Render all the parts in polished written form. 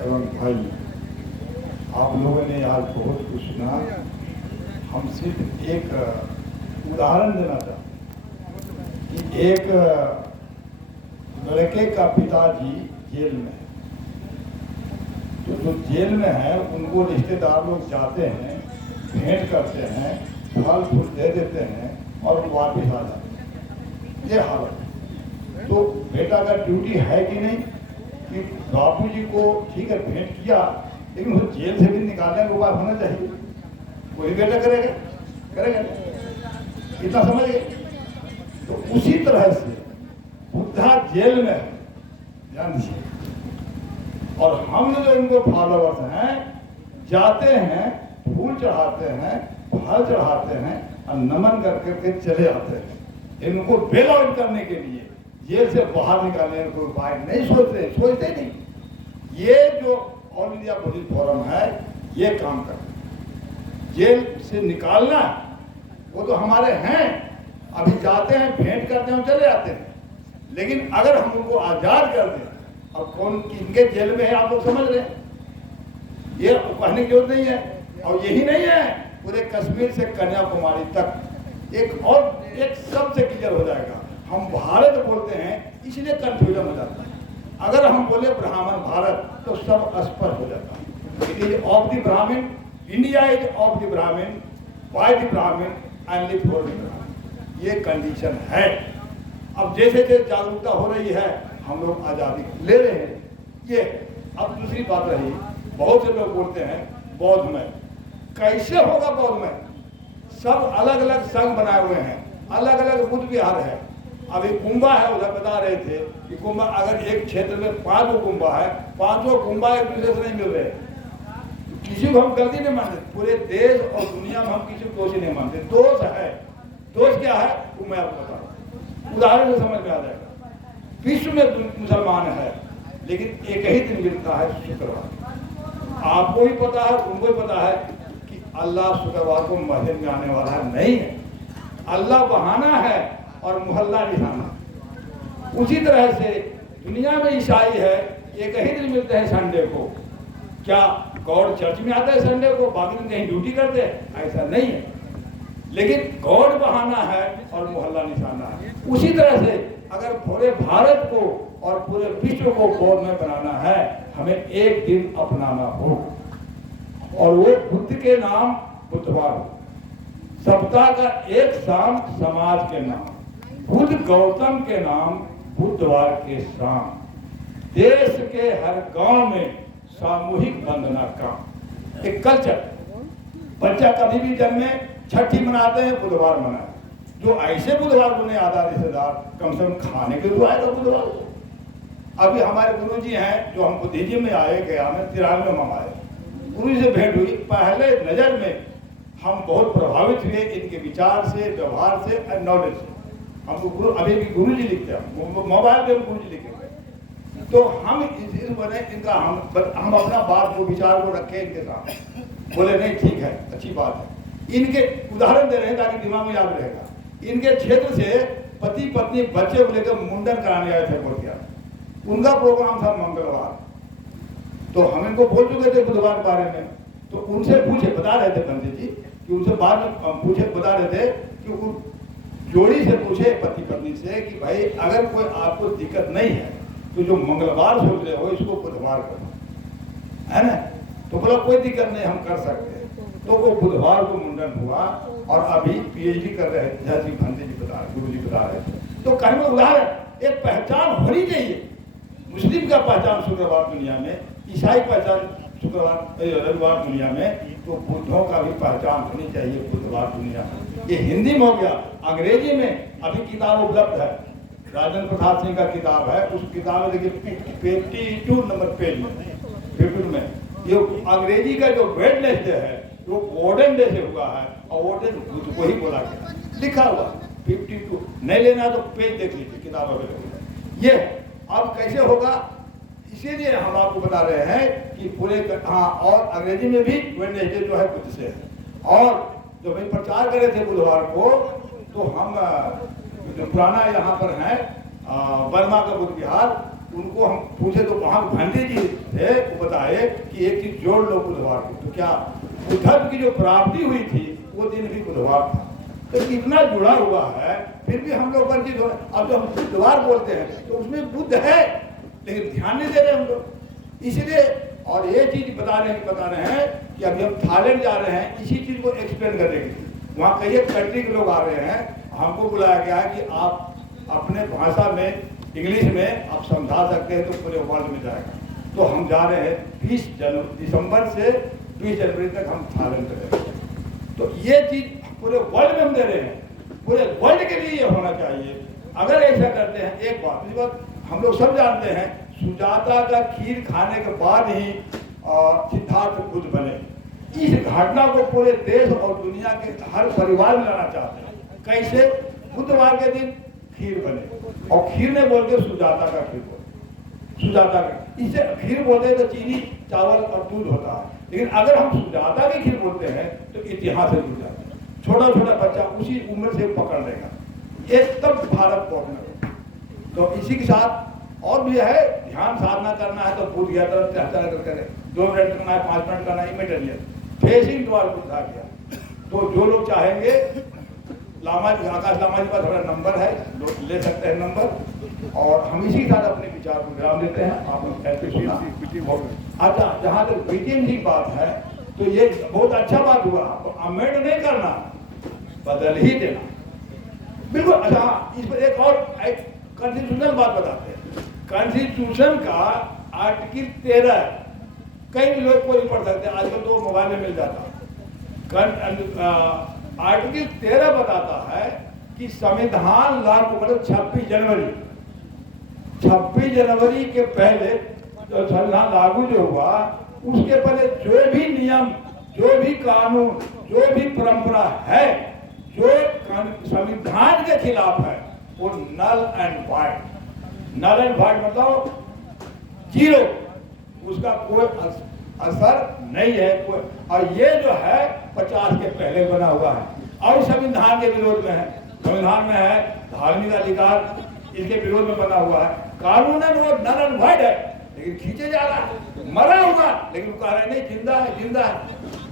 एवं भाई, आप लोगों ने आज बहुत कुछ सुना। हम सिर्फ एक उदाहरण देना चाहते हैं कि एक लड़के का पिताजी जेल में है। तो जो जेल में है उनको रिश्तेदार लोग जाते हैं, भेंट करते हैं, फल फूल दे देते हैं और वापस आ जाते हैं। ये हालत है। तो बेटा का ड्यूटी है कि नहीं कि बापूजी को ठीक है भेंट किया, लेकिन वो जेल से भी निकालने का उपाय होना चाहिए। कोई बेटा करेगा करेगा इतना समझ गए। तो उसी तरह से बुद्धा जेल में है, ध्यान दीजिए। और हम जो इनको फॉलोवर्स हैं, जाते हैं, फूल चढ़ाते हैं, फल चढ़ाते हैं और नमन करके चले आते हैं। इनको बेल आउट करने के लिए, जेल से बाहर निकालने का कोई उपाय नहीं सोचते नहीं। ये जो ऑल इंडिया बुद्धिस्ट फोरम है ये काम करता है। जेल से निकालना वो तो हमारे हैं, अभी जाते हैं, भेंट करते हैं, चले आते हैं। लेकिन अगर हम उनको आजाद कर दें, अब कौन किनके जेल में है आप लोग समझ रहे हैं, ये कहने की जरूरत नहीं है। और यही नहीं है, पूरे कश्मीर से कन्याकुमारी तक एक शब्द से क्लियर हो जाएगा। हम भारत बोलते हैं इसलिए कंफ्यूजन हो जाता है। अगर हम बोले ब्राह्मण भारत तो सब स्पष्ट हो जाता है। इट इज ऑफ द ब्राह्मण, इंडिया इज ऑफ द ब्राह्मण, बाय द ब्राह्मण एंड लिव फॉर द ब्राह्मण। ये कंडीशन है। अब जैसे जैसे जागरूकता हो रही है हम लोग आज़ादी ले रहे हैं। ये अब दूसरी बात रही, बहुत से लोग बोलते हैं बौद्ध में कैसे होगा। बौद्ध में सब अलग अलग संघ बनाए हुए हैं, अलग अलग बुद्ध विहार है। अभी कुंभा है, उधर बता रहे थे कि कुंभा अगर एक क्षेत्र में 5 कुंभा है, 5 कुंभा एक दूसरे से नहीं मिल रहे। किसी को हम गलती नहीं मानते, पूरे देश और दुनिया में हम किसी को दोषी नहीं मानते। दोष है, दोष क्या है वो मैं आपको बता रहा हूँ, उदाहरण से समझ में आ जाएगा। विश्व में मुसलमान है, लेकिन एक ही दिन मिलता है शुक्रवार। आपको भी पता है, उनको भी पता है कि अल्लाह शुक्रवार को मस्जिद में आने वाला नहीं है। अल्लाह बहाना है और मोहल्ला निशाना। उसी तरह से दुनिया में ईसाई है, एक ही दिन मिलते हैं संडे को। क्या गॉड चर्च में आता है संडे को, बाकी दिन कहीं ड्यूटी करते हैं? ऐसा नहीं है। लेकिन गॉड बहाना है और मोहल्ला निशाना है। उसी तरह से अगर पूरे भारत को और पूरे विश्व को बौद्ध में बनाना है, हमें एक दिन अपनाना हो और वो बुद्ध के नाम बुधवार हो, सप्ताह का एक शाम समाज के नाम, बुद्ध गौतम के नाम बुधवार के शाम, देश के हर गांव में सामूहिक वंदना का एक कल्चर। बच्चा कभी भी जन्मे छठी मनाते हैं, बुधवार मनाए। जो ऐसे बुधवार को नहीं आता रिश्तेदार, कम से कम खाने के लिए आएगा बुधवार को। अभी हमारे गुरुजी हैं जो हम बुद्धिज्म में आए, गया में 93 में आए, गुरु से भेंट हुई। पहले नजर में हम बहुत प्रभावित हुए इनके विचार से, व्यवहार से और नॉलेज से। हमको गुरु अभी भी गुरु जी लिखते हैं, मोबाइल पे गुरु जी लिखे हुए। तो हम इस बने इनका हम अपना बात को विचार को रखे इनके सामने, बोले नहीं ठीक है, अच्छी बात है। इनके उदाहरण दे रहे हैं ताकि दिमाग में याद रहेगा। इनके क्षेत्र से पति पत्नी बच्चे को लेकर मुंडन कराने आए थे बोलिया, उनका प्रोग्राम था मंगलवार। तो हम इनको बोल चुके थे बुधवार के बारे में। तो उनसे पूछे, बता रहे थे पंडित जी कि उनसे बाद में पूछे, बता रहे थे कि जोड़ी से पूछे पति पत्नी से कि भाई अगर कोई आपको दिक्कत नहीं है तो जो मंगलवार सोच रहे हो इसको बुधवार करना है ना। तो बोला कोई दिक्कत नहीं, हम कर सकते हैं। तो वो बुधवार को मुंडन हुआ और अभी पीएचडी कर रहे थे, जैसे पंडित जी बता रहे, गुरु जी बता रहे थे। तो कहने का उदाहरण, एक पहचान होनी चाहिए। मुस्लिम का पहचान शुक्रवार दुनिया में, ईसाई पहचान शुक्रवार रविवार दुनिया में, तो बुद्धों का भी पहचान होनी चाहिए बुधवार दुनिया में। ये हिंदी में हो गया। अंग्रेजी में अभी किताब उपलब्ध है, राजेंद्र प्रसाद सिंह का किताब है। उस किताब में देखिए 52 नंबर पेज में, 52 में ये अंग्रेजी का जो वेडनेसडे है वो वॉर्डन डे से हुआ है और वॉर्डन बुद्ध को ही बोला गया, लिखा हुआ 52। नहीं लेना तो पेज देख लीजिए, किताब अवेलेबल है। ये अब कैसे होगा, इसीलिए हम आपको बता रहे हैं कि पूरे हाँ। और अंग्रेजी में भी वेडनेसडे जो है बुद्ध से है। और जो भाई प्रचार करे थे बुधवार को, तो हम जो पुराना यहाँ पर है बर्मा का बुद्ध विहार, उनको हम पूछे तो वहाँ गांधी जी थे, वो बताए कि एक चीज जोड़ लो बुधवार को। तो क्या बुद्ध की जो प्राप्ति हुई थी वो दिन भी बुधवार था। तो इतना जुड़ा हुआ है, फिर भी हम लोग वंचित हो रहे हैं। अब जब हम बुधवार बोलते हैं तो उसमें बुद्ध है, लेकिन ध्यान नहीं दे रहे हम लोग। इसलिए और ये चीज बता रहे हैं कि अभी हम थाईलैंड जा रहे हैं इसी चीज को एक्सप्लेन करने के लिए। वहाँ कई कंट्री के लोग आ रहे हैं, हमको बुलाया गया है कि आप अपने भाषा में, इंग्लिश में आप समझा सकते हैं तो पूरे वर्ल्ड में जाएगा। तो हम जा रहे हैं 20 दिसंबर से 20 जनवरी तक हम थाईलैंड में रहेंगे। तो ये चीज पूरे वर्ल्ड में हम दे रहे हैं, पूरे वर्ल्ड के लिए ये होना चाहिए। अगर ऐसा करते हैं, एक बात हम लोग सब जानते हैं, सुजाता का खीर खाने के बाद ही सिद्धार्थ बुद्ध बने। इस घटना को पूरे देश और दुनिया के हर परिवार में लाना चाहते हैं। कैसे? बुधवार के दिन खीर बने और खीर ने बोल के सुजाता का खीर बोले, सुजाता का। इसे खीर बोलते तो चीनी, चावल और दूध होता है, लेकिन अगर हम सुजाता की खीर बोलते हैं तो इतिहास से जुड़ जाता है। छोटा छोटा बच्चा उसी उम्र से पकड़ लेगा, ये तब भारत पॉपुलर है। तो इसी के साथ और भी है, ध्यान साधना करना है तो बुद्ध या तरफ करें, 2 मिनट करना है, 5 मिनट करना है, इमीडिएट फेसिंग टुवर्ड बुद्धा किया। तो जो लोग चाहेंगे, लामा जी, आकाश लामा जी का थोड़ा नंबर है, लोग ले सकते हैं नंबर, और हम इसी के साथ अपने विचार को विराम देते हैं। आप लोग ऐसे सुना। अच्छा, जहाँ तक बीटीएम की बात है तो ये बहुत अच्छा बात हुआ, तो अमेंड नहीं करना, बदल ही देना, बिल्कुल। अच्छा, इस पर एक और कॉन्स्टिट्यूशनल बात बताते हैं। कॉन्स्टिट्यूशन का आर्टिकल 13 कई लोग को नहीं पढ़ सकते, आजकल तो मोबाइल में मिल जाता है। आर्टिकल 13 बताता है कि संविधान लागू, मतलब 26 जनवरी के पहले जो संविधान लागू जो हुआ, उसके पहले जो भी नियम, जो भी कानून, जो भी परंपरा है जो संविधान के खिलाफ है, वो null and void. Null and void मतलब जीरो, उसका कोई असर नहीं है कोई। और ये जो है 50 के पहले बना हुआ है और संविधान के विरोध में है। संविधान में है धार्मिक अधिकार, इसके विरोध में बना हुआ है। कानून है वो नल एंड वाइड है, लेकिन खींचे जा रहा है, मरा हुआ, लेकिन कह रहे नहीं जिंदा है, जिंदा है।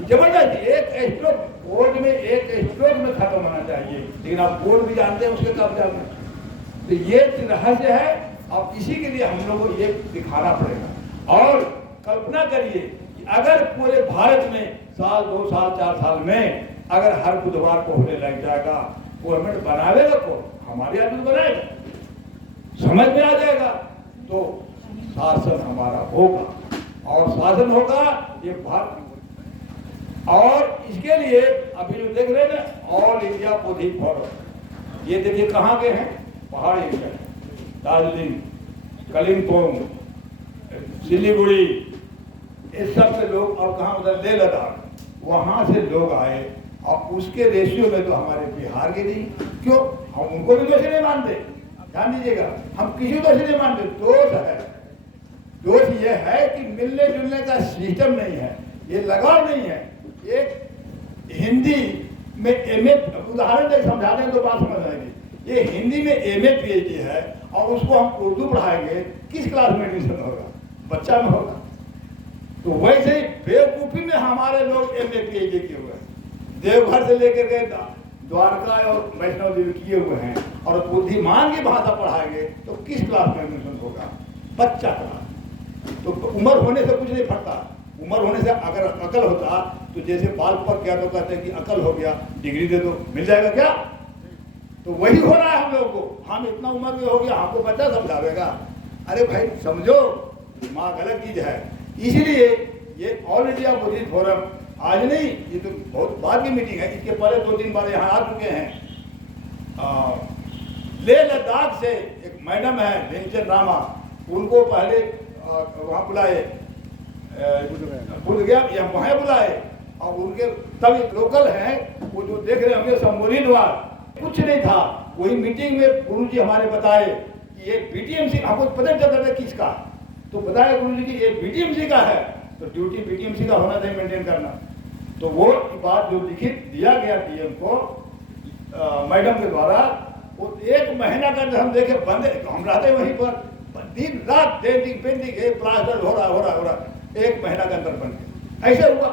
जबरदस्त एक स्ट्रोक कोर्ट में, एक स्ट्रोक में खत्म होना चाहिए, लेकिन आप कोर्ट भी जानते हैं उसके कब्जा में। तो ये रहस्य है, अब इसी के लिए हम लोगों को ये दिखाना पड़ेगा। और कल्पना करिए कि अगर पूरे भारत में साल, 2 साल, 4 साल में अगर हर बुधवार को होने लग जाएगा, गवर्नमेंट बनावेगा को हमारे आदमी बनाएगा, समझ में आ जाएगा, तो शासन हमारा होगा और शासन होगा ये भारत। और इसके लिए अभी जो देख रहे हैं ना, ऑल इंडिया बौद्धिक फोरम, ये देखिए कहाँ के हैं, पहाड़ी एरिया, दार्जिलिंग, कलिम्पोंग, सिलीगुड़ी, इस सब से लोग, और कहाँ उधर लेह लद्दाख, वहाँ से लोग आए। और उसके रेशियो में तो हमारे बिहार के नहीं, क्यों? हम उनको भी दोषी नहीं मानते, ध्यान दीजिएगा, हम किसी को दोषी नहीं मानते। दोष है, दोष ये है कि मिलने जुलने का सिस्टम नहीं है, ये लगाव नहीं है। एक हिंदी में एमए, उदाहरण से समझाने तो बात समझ आएगी। ये हिंदी में एमए पीएचडी है और उसको हम उर्दू पढ़ाएंगे, किस क्लास में एडमिशन होगा? बच्चा में होगा। तो वैसे ही बेवकूफी में हमारे लोग एमए पीएचडी किए हुए हैं, देवघर से लेकर के द्वारका और वैष्णव देवी किए हुए हैं, और बुद्धिमान की भाषा पढ़ाएंगे तो किस क्लास में एडमिशन होगा? बच्चा क्लास। तो उम्र होने से कुछ नहीं फटता, उम्र होने से अगर अकल होता तो जैसे बाल पक गया तो कहते हैं कि अकल हो गया, डिग्री दे दो, मिल जाएगा क्या? तो वही हो रहा है हम लोग को। हम इतना उम्र में हो गया, हमको बच्चा समझावेगा? अरे भाई समझो, दिमाग अलग चीज है। इसलिए ये ऑल इंडिया बौद्धिक फोरम आज नहीं, ये तो बहुत बाद की मीटिंग है, इसके पहले 2-3 बार यहाँ आ चुके हैं। लेह लद्दाख से एक मैडम है लिंचन रामा, उनको पहले वहाँ बुलाए, बुद्ध गया या वहाँ बुलाए, और उनके तब लोकल हैं वो जो देख रहे होंगे संबोधित हुआ, कुछ नहीं था। वही मीटिंग में गुरुजी हमारे बताए कि ये बीटीएमसी, हमको पता चलता था किसका, तो बताया गुरुजी कि ये बीटीएमसी का है, तो ड्यूटी बीटीएमसी का होना चाहिए मेंटेन करना। तो वो बात जो लिखित दिया गया डीएम को मैडम के द्वारा, वो 1 महीना का हम देखे बंद, हम रहते वहीं पर दिन रात डेंटिंग पेंटिंग प्लास्टर हो रहा 1 महीना के अंदर बन गया, ऐसे हुआ।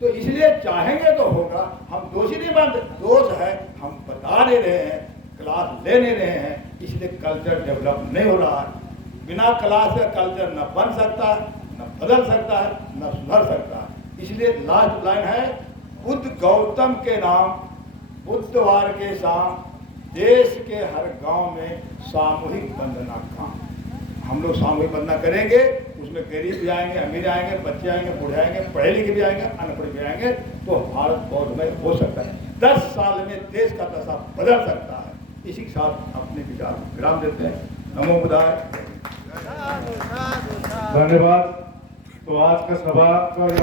तो इसलिए चाहेंगे तो होगा, हम दोषी नहीं मानते, दोष है हम बता नहीं रहे हैं, क्लास ले नहीं रहे हैं, इसलिए कल्चर डेवलप नहीं हो रहा है। बिना क्लास का कल्चर न बन सकता है, न बदल सकता है, न सुधर सकता है। इसलिए लास्ट लाइन है, बुद्ध गौतम के नाम बुधवार के शाम देश के हर गांव में सामूहिक वंदना काम। हम लोग सामूहिक वंदना करेंगे, उसमें गरीब भी आएंगे, अमीर आएंगे, बच्चे आएंगे, बूढ़े आएंगे, पढ़े लिखे भी आएंगे, अनपढ़ भी आएंगे, तो भारत बौद्धमय हो सकता है। 10 साल में देश का दशा बदल सकता है। इसी के साथ अपने विचार विराम देते हैं। नमो बुद्धाय। धन्यवाद। तो आज का सभा का